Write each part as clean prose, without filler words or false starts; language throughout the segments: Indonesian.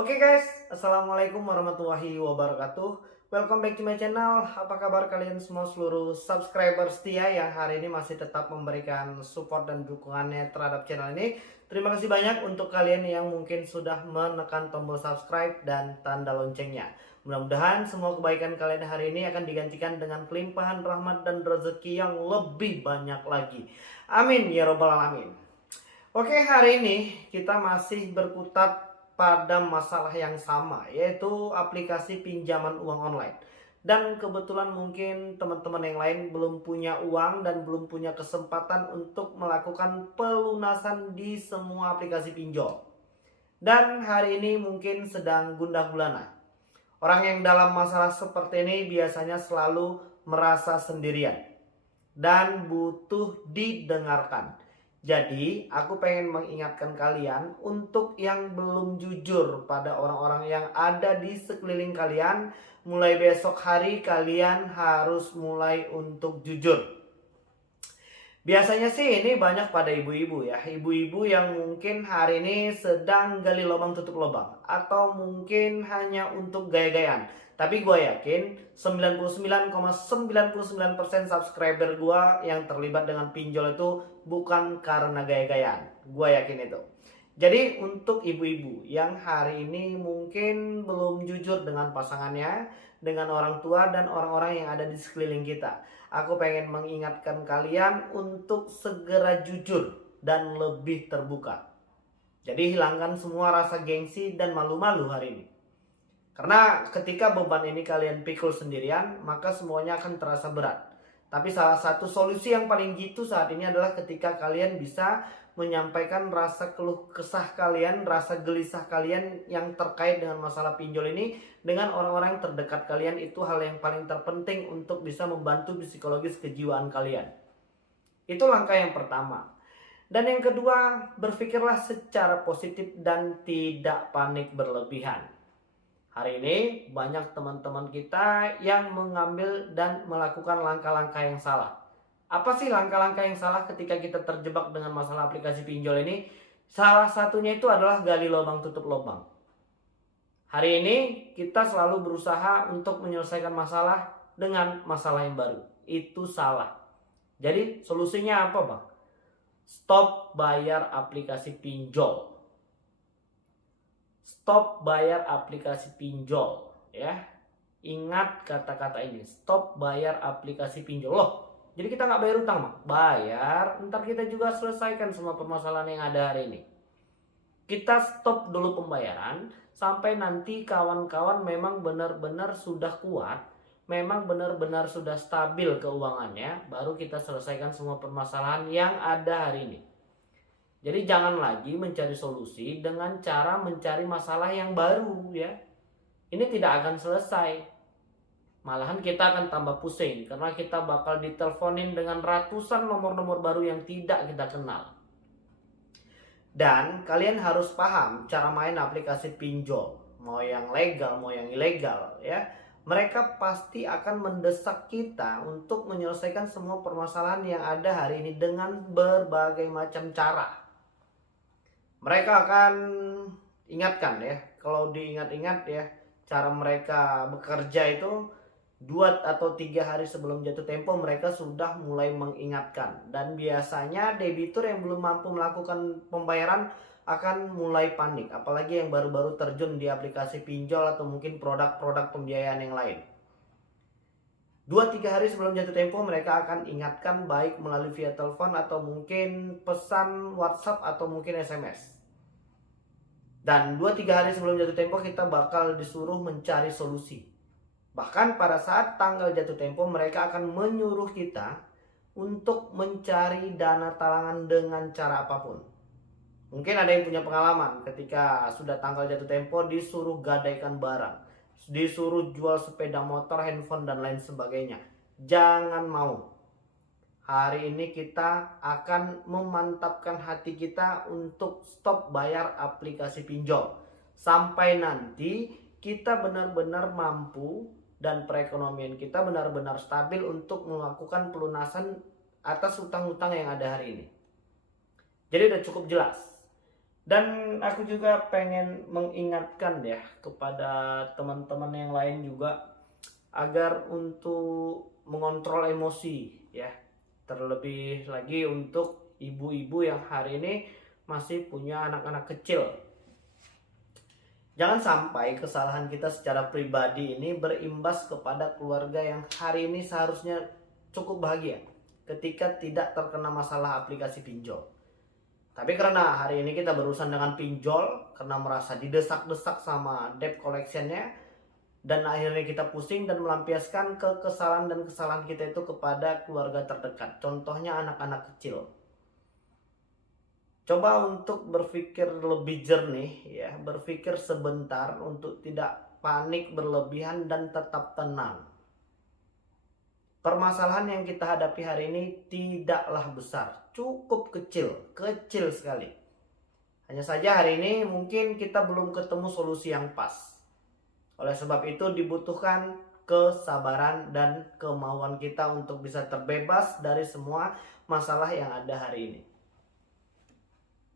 Oke guys, Assalamualaikum warahmatullahi wabarakatuh. Welcome back to my channel. Apa kabar kalian semua seluruh subscriber setia yang hari ini masih tetap memberikan support dan dukungannya terhadap channel ini. Terima kasih banyak untuk kalian yang mungkin sudah menekan tombol subscribe dan tanda loncengnya. Mudah-mudahan semua kebaikan kalian hari ini akan digantikan dengan kelimpahan rahmat dan rezeki yang lebih banyak lagi. Amin ya robbal alamin. Oke, hari ini kita masih berkutat pada masalah yang sama, yaitu aplikasi pinjaman uang online. Dan kebetulan mungkin teman-teman yang lain belum punya uang dan belum punya kesempatan untuk melakukan pelunasan di semua aplikasi pinjol. Dan hari ini mungkin sedang gundah gulana. Orang yang dalam masalah seperti ini biasanya selalu merasa sendirian dan butuh didengarkan. Jadi, aku pengen mengingatkan kalian untuk yang belum jujur pada orang-orang yang ada di sekeliling kalian. Mulai besok hari kalian harus mulai untuk jujur. Biasanya sih ini banyak pada ibu-ibu ya. Ibu-ibu yang mungkin hari ini sedang gali lubang tutup lubang. Atau mungkin hanya untuk gaya-gayaan. Tapi gue yakin 99,99% subscriber gue yang terlibat dengan pinjol itu bukan karena gaya-gayaan. Gue yakin itu. Jadi untuk ibu-ibu yang hari ini mungkin belum jujur dengan pasangannya, dengan orang tua dan orang-orang yang ada di sekeliling kita, aku pengen mengingatkan kalian untuk segera jujur dan lebih terbuka. Jadi hilangkan semua rasa gengsi dan malu-malu hari ini. Karena ketika beban ini kalian pikul sendirian, maka semuanya akan terasa berat. Tapi salah satu solusi yang paling jitu saat ini adalah ketika kalian bisa menyampaikan rasa keluh kesah kalian, rasa gelisah kalian yang terkait dengan masalah pinjol ini dengan orang-orang terdekat kalian. Itu hal yang paling terpenting untuk bisa membantu psikologis kejiwaan kalian. Itu langkah yang pertama. Dan yang kedua, berpikirlah secara positif dan tidak panik berlebihan. Hari ini banyak teman-teman kita yang mengambil dan melakukan langkah-langkah yang salah. Apa sih langkah-langkah yang salah ketika kita terjebak dengan masalah aplikasi pinjol ini? Salah satunya itu adalah gali lubang tutup lubang. Hari ini kita selalu berusaha untuk menyelesaikan masalah dengan masalah yang baru. Itu salah. Jadi solusinya apa, Bang? Stop bayar aplikasi pinjol. Stop bayar aplikasi pinjol, ya. Ingat kata-kata ini, stop bayar aplikasi pinjol. Loh, jadi kita nggak bayar utang, Mak? Bayar, ntar kita juga selesaikan semua permasalahan yang ada hari ini. Kita stop dulu pembayaran sampai nanti kawan-kawan memang benar-benar sudah kuat, memang benar-benar sudah stabil keuangannya, baru kita selesaikan semua permasalahan yang ada hari ini. Jadi jangan lagi mencari solusi dengan cara mencari masalah yang baru ya. Ini tidak akan selesai. Malahan kita akan tambah pusing karena kita bakal diteleponin dengan ratusan nomor-nomor baru yang tidak kita kenal. Dan kalian harus paham cara main aplikasi pinjol. Mau yang legal, mau yang ilegal ya. Mereka pasti akan mendesak kita untuk menyelesaikan semua permasalahan yang ada hari ini dengan berbagai macam cara. Mereka akan ingatkan ya, kalau diingat-ingat ya, cara mereka bekerja itu 2 atau 3 hari sebelum jatuh tempo mereka sudah mulai mengingatkan. Dan biasanya debitur yang belum mampu melakukan pembayaran akan mulai panik. Apalagi yang baru-baru terjun di aplikasi pinjol atau mungkin produk-produk pembiayaan yang lain. 2-3 hari sebelum jatuh tempo mereka akan ingatkan baik melalui via telepon atau mungkin pesan WhatsApp atau mungkin SMS. Dan 2-3 hari sebelum jatuh tempo kita bakal disuruh mencari solusi. Bahkan pada saat tanggal jatuh tempo mereka akan menyuruh kita untuk mencari dana talangan dengan cara apapun. Mungkin ada yang punya pengalaman ketika sudah tanggal jatuh tempo disuruh gadaikan barang, disuruh jual sepeda motor, handphone dan lain sebagainya. Jangan mau. Hari ini kita akan memantapkan hati kita untuk stop bayar aplikasi pinjol. Sampai nanti kita benar-benar mampu dan perekonomian kita benar-benar stabil untuk melakukan pelunasan atas utang-utang yang ada hari ini. Jadi udah cukup jelas. Dan aku juga pengen mengingatkan ya kepada teman-teman yang lain juga agar untuk mengontrol emosi ya. Terlebih lagi untuk ibu-ibu yang hari ini masih punya anak-anak kecil. Jangan sampai kesalahan kita secara pribadi ini berimbas kepada keluarga yang hari ini seharusnya cukup bahagia ketika tidak terkena masalah aplikasi pinjol. Tapi karena hari ini kita berurusan dengan pinjol, karena merasa didesak-desak sama debt collectionnya, dan akhirnya kita pusing dan melampiaskan kekesalan dan kesalahan kita itu kepada keluarga terdekat. Contohnya anak-anak kecil. Coba untuk berpikir lebih jernih ya, berpikir sebentar untuk tidak panik berlebihan dan tetap tenang. Permasalahan yang kita hadapi hari ini tidaklah besar, cukup kecil, kecil sekali. Hanya saja hari ini mungkin kita belum ketemu solusi yang pas. Oleh sebab itu dibutuhkan kesabaran dan kemauan kita untuk bisa terbebas dari semua masalah yang ada hari ini.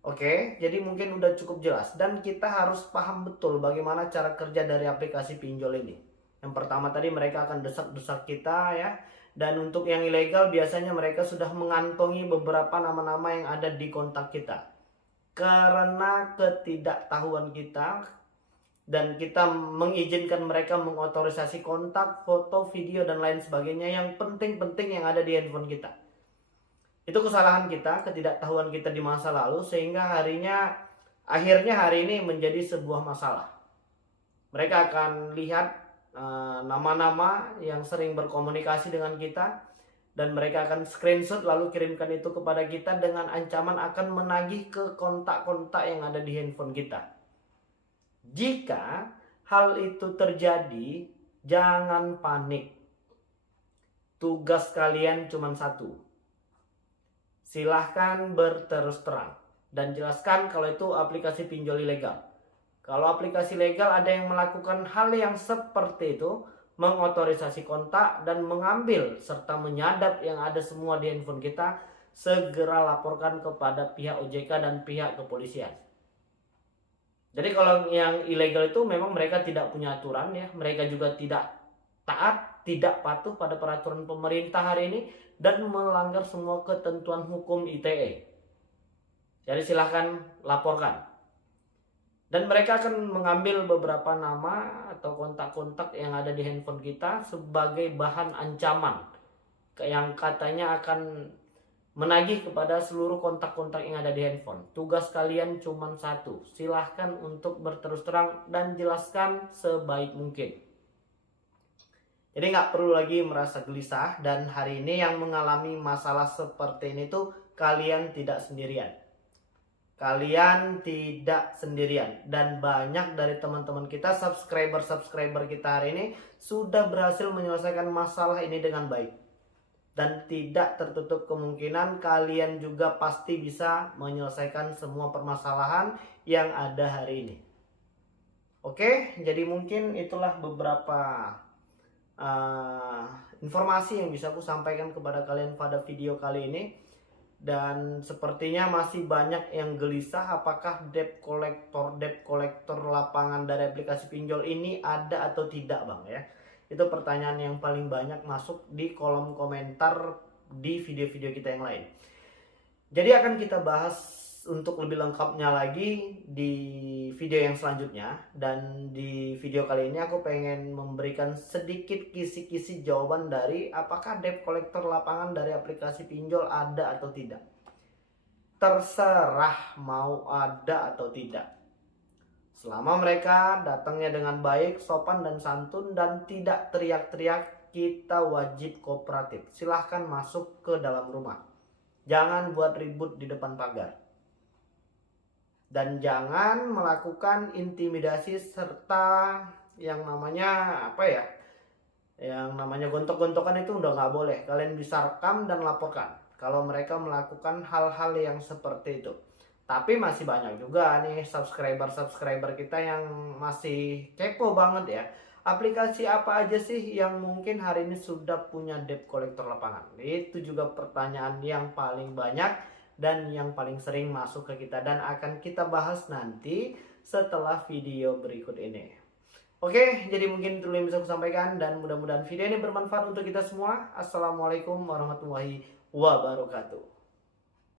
Oke, jadi mungkin udah cukup jelas dan kita harus paham betul bagaimana cara kerja dari aplikasi pinjol ini. Yang pertama tadi mereka akan desak-desak kita ya. Dan untuk yang ilegal biasanya mereka sudah mengantongi beberapa nama-nama yang ada di kontak kita. Karena ketidaktahuan kita dan kita mengizinkan mereka mengotorisasi kontak, foto, video dan lain sebagainya yang penting-penting yang ada di handphone kita. Itu kesalahan kita, ketidaktahuan kita di masa lalu sehingga akhirnya hari ini menjadi sebuah masalah. Mereka akan lihat nama-nama yang sering berkomunikasi dengan kita dan mereka akan screenshot lalu kirimkan itu kepada kita dengan ancaman akan menagih ke kontak-kontak yang ada di handphone kita. Jika hal itu terjadi, jangan panik. Tugas kalian cuma satu. Silahkan berterus terang dan jelaskan kalau itu aplikasi pinjol ilegal. Kalau aplikasi legal ada yang melakukan hal yang seperti itu, mengotorisasi kontak dan mengambil serta menyadap yang ada semua di handphone kita, segera laporkan kepada pihak OJK dan pihak kepolisian. Jadi kalau yang ilegal itu memang mereka tidak punya aturan ya, mereka juga tidak taat, tidak patuh pada peraturan pemerintah hari ini dan melanggar semua ketentuan hukum ITE. Jadi silahkan laporkan. Dan mereka akan mengambil beberapa nama atau kontak-kontak yang ada di handphone kita sebagai bahan ancaman yang katanya akan menagih kepada seluruh kontak-kontak yang ada di handphone. Tugas kalian cuma satu, silahkan untuk berterus terang dan jelaskan sebaik mungkin. Jadi nggak perlu lagi merasa gelisah dan hari ini yang mengalami masalah seperti ini tuh kalian tidak sendirian. Kalian tidak sendirian dan banyak dari teman-teman kita, subscriber kita hari ini sudah berhasil menyelesaikan masalah ini dengan baik. Dan tidak tertutup kemungkinan kalian juga pasti bisa menyelesaikan semua permasalahan yang ada hari ini. Oke, jadi mungkin itulah beberapa informasi yang bisa aku sampaikan kepada kalian pada video kali ini. Dan sepertinya masih banyak yang gelisah apakah debt collector lapangan dari aplikasi pinjol ini ada atau tidak bang ya. Itu pertanyaan yang paling banyak masuk di kolom komentar di video-video kita yang lain. Jadi akan kita bahas untuk lebih lengkapnya lagi di video yang selanjutnya. Dan di video kali ini aku pengen memberikan sedikit kisi-kisi jawaban dari apakah debt collector lapangan dari aplikasi pinjol ada atau tidak. Terserah mau ada atau tidak. Selama mereka datangnya dengan baik, sopan dan santun dan tidak teriak-teriak, kita wajib kooperatif. Silahkan masuk ke dalam rumah. Jangan buat ribut di depan pagar. Dan jangan melakukan intimidasi serta yang namanya yang namanya gontok-gontokan itu udah nggak boleh. Kalian bisa rekam dan laporkan kalau mereka melakukan hal-hal yang seperti itu. Tapi masih banyak juga nih subscriber kita yang masih kepo banget ya. Aplikasi apa aja sih yang mungkin hari ini sudah punya debt collector lapangan? Itu juga pertanyaan yang paling banyak dan yang paling sering masuk ke kita, dan akan kita bahas nanti setelah video berikut ini. Oke, jadi mungkin itu yang bisa aku sampaikan dan mudah-mudahan video ini bermanfaat untuk kita semua. Assalamualaikum warahmatullahi wabarakatuh.